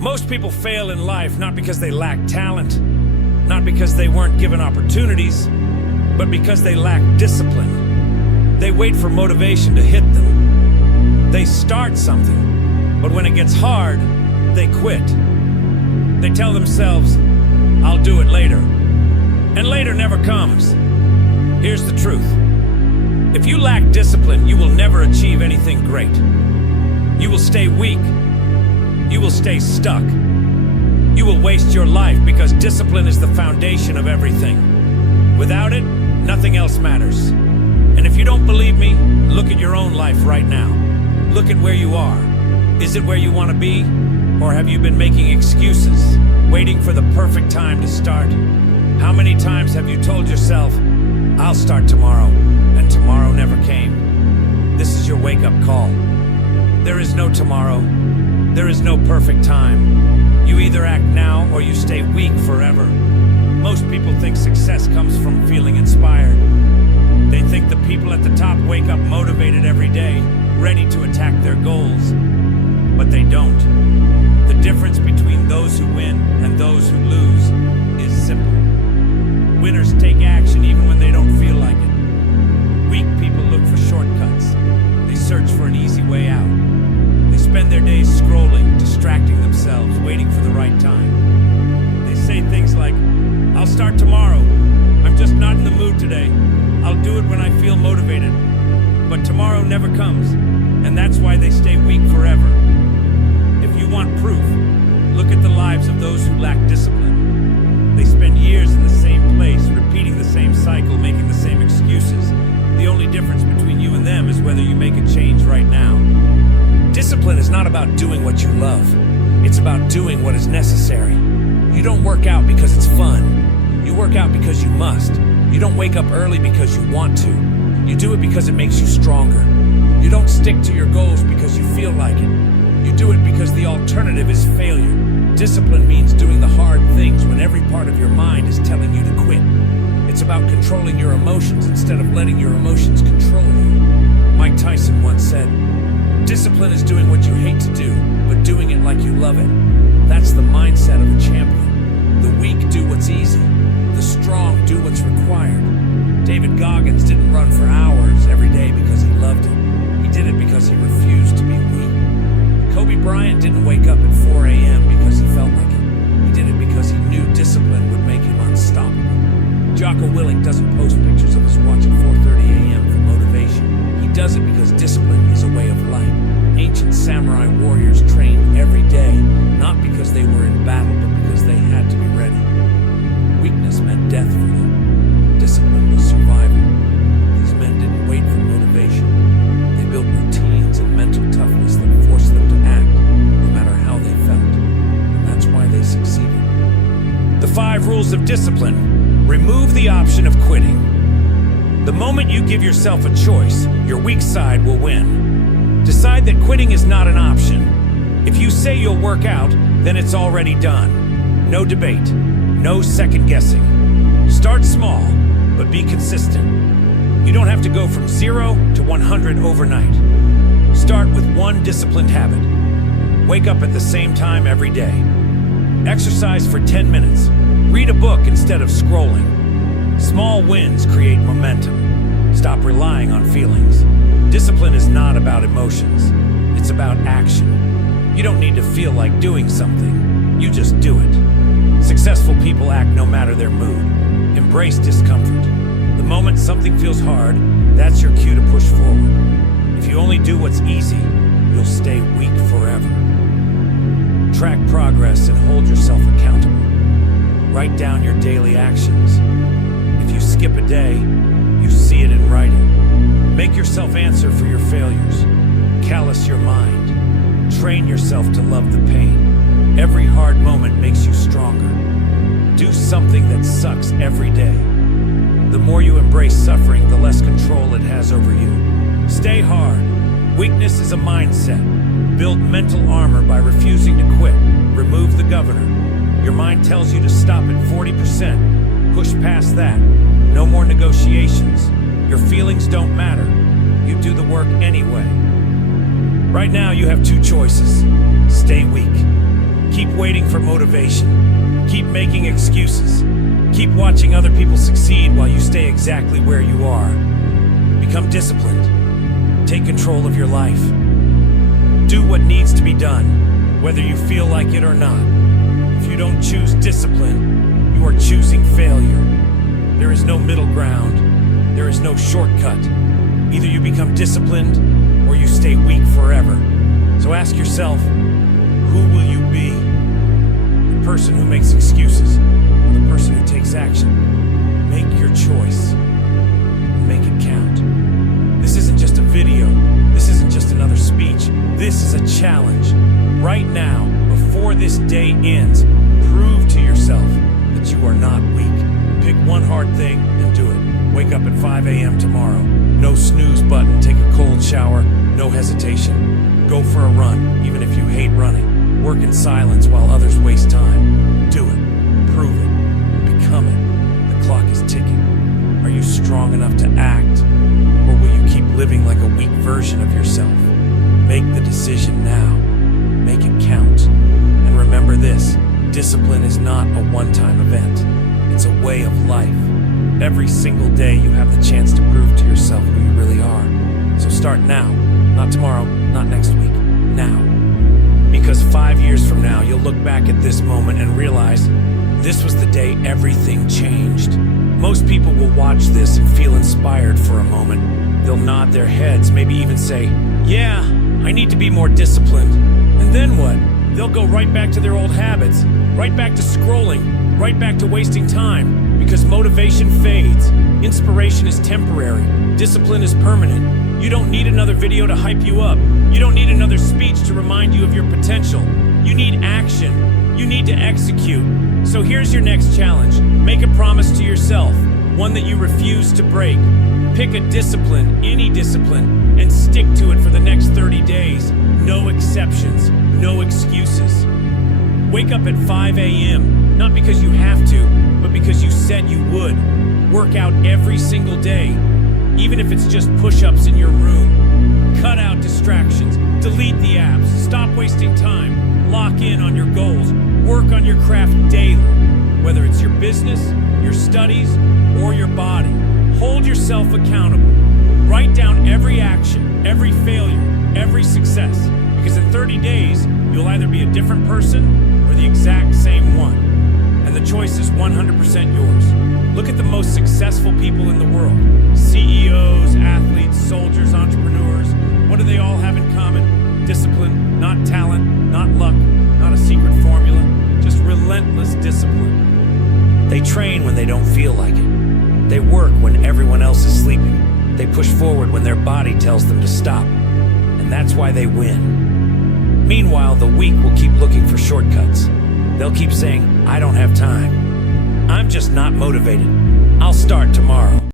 Most people fail in life not because they lack talent, not because they weren't given opportunities, but because they lack discipline. They wait for motivation to hit them. They start something, but when it gets hard, they quit. They tell themselves, "I'll do it later." And later never comes. Here's the truth. If you lack discipline, you will never achieve anything great. You will stay weak. You will stay stuck. You will waste your life because discipline is the foundation of everything. Without it, nothing else matters. And if you don't believe me, look at your own life right now. Look at where you are. Is it where you want to be? Or have you been making excuses, waiting for the perfect time to start? How many times have you told yourself, "I'll start tomorrow," and tomorrow never came? This is your wake-up call. There is no tomorrow. There is no perfect time. You either act now or you stay weak forever. Most people think success comes from feeling inspired. They think the people at the top wake up motivated every day, ready to attack their goals. But they don't. The difference between those who win and those who lose is simple. Winners take action even when they don't feel like it. Weak people look for shortcuts. They search for an easy way out. They spend their days scrolling, distracting themselves, waiting for the right time. They say things like, "I'll start tomorrow. I'm just not in the mood today. I'll do it when I feel motivated." But tomorrow never comes, and that's why they stay weak forever. If you want proof, look at the lives of those who lack discipline. They spend years in the same place, repeating the same cycle, making the same excuses. The only difference between you and them is whether you make a change right now. Discipline is not about doing what you love. It's about doing what is necessary. You don't work out because it's fun. You work out because you must. You don't wake up early because you want to. You do it because it makes you stronger. You don't stick to your goals because you feel like it. You do it because the alternative is failure. Discipline means doing the hard things when every part of your mind is telling you to quit. It's about controlling your emotions instead of letting your emotions control you. Mike Tyson once said, "Discipline is doing what you hate to do, but doing it like you love it." That's the mindset of a champion. The weak do what's easy. The strong do what's required. David Goggins didn't run for hours every day because he loved it. He did it because he refused to be weak. Kobe Bryant didn't wake up at 4 a.m. because he felt like it. He did it because he knew discipline would make him unstoppable. Jocko Willink doesn't post pictures of his watch at 4:30 a.m. for motivation. He does it because discipline is a way of life. Ancient samurai warriors trained every day, not because they were in battle, but because they had to be ready. Weakness meant death for them. Discipline was survival. These men didn't wait for motivation. They built routines and mental toughness that forced them to act, no matter how they felt. And that's why they succeeded. The 5 rules of discipline. Remove the option of quitting. The moment you give yourself a choice, your weak side will win. Decide that quitting is not an option. If you say you'll work out, then it's already done. No debate. No second guessing. Start small, but be consistent. You don't have to go from 0 to 100 overnight. Start with one disciplined habit. Wake up at the same time every day. Exercise for 10 minutes. Read a book instead of scrolling. Small wins create momentum. Stop relying on feelings. Discipline is not about emotions. It's about action. You don't need to feel like doing something. You just do it. Successful people act no matter their mood. Embrace discomfort. The moment something feels hard, that's your cue to push forward. If you only do what's easy, you'll stay weak forever. Track progress and hold yourself accountable. Write down your daily actions. If you skip a day, you see it in writing. Make yourself answer for your failures. Callous your mind. Train yourself to love the pain. Every hard moment makes you stronger. Do something that sucks every day. The more you embrace suffering, the less control it has over you. Stay hard. Weakness is a mindset. Build mental armor by refusing to quit. Remove the governor. Your mind tells you to stop at 40%. Push past that. No more negotiations. Your feelings don't matter. You do the work anyway. Right now, you have 2 choices. Stay weak. Keep waiting for motivation. Keep making excuses. Keep watching other people succeed while you stay exactly where you are. Become disciplined. Take control of your life. Do what needs to be done, whether you feel like it or not. If you don't choose discipline, you are choosing failure. There is no middle ground. There is no shortcut. Either you become disciplined or you stay weak forever. So ask yourself, who will you be? The person who makes excuses or the person who takes action? Make your choice and make it count. This isn't just a video. This isn't just another speech. This is a challenge. Right now, before this day ends, prove to yourself that you are not weak. Pick one hard thing and do it. Wake up at 5 a.m. tomorrow. No snooze button. Take a cold shower. No hesitation. Go for a run, even if you hate running. Work in silence while others waste time. Do it. Prove it. Become it. The clock is ticking. Are you strong enough to act? Or will you keep living like a weak version of yourself? Make the decision now. Make it count. And remember this, discipline is not a one-time event. It's a way of life. Every single day you have the chance to prove to yourself who you really are. So start now. Not tomorrow, not next week. Now. Because 5 years from now, you'll look back at this moment and realize this was the day everything changed. Most people will watch this and feel inspired for a moment. They'll nod their heads, maybe even say, yeah, I need to be more disciplined. And then what? They'll go right back to their old habits, right back to scrolling, right back to wasting time, because motivation fades. Inspiration is temporary. Discipline is permanent. You don't need another video to hype you up. You don't need another speech to remind you of your potential. You need action. You need to execute. So here's your next challenge. Make a promise to yourself, one that you refuse to break. Pick a discipline, any discipline, and stick to it for the next 30 days. No exceptions, no excuses. Wake up at 5 a.m., not because you have to, but because you said you would. Work out every single day, even if it's just push-ups in your room. Cut out distractions, delete the apps, stop wasting time, lock in on your goals, work on your craft daily, whether it's your business, your studies, or your body. Hold yourself accountable. Write down every action, every failure, every success, because in 30 days, you'll either be a different person or the exact same one. And the choice is 100% yours. Look at the most successful people in the world. CEOs, athletes, soldiers, entrepreneurs. What do they all have in common? Discipline, not talent, not luck, not a secret formula, just relentless discipline. They train when they don't feel like it. They work when everyone else is sleeping. They push forward when their body tells them to stop. And that's why they win. Meanwhile, the weak will keep looking for shortcuts. They'll keep saying, I don't have time. I'm just not motivated. I'll start tomorrow.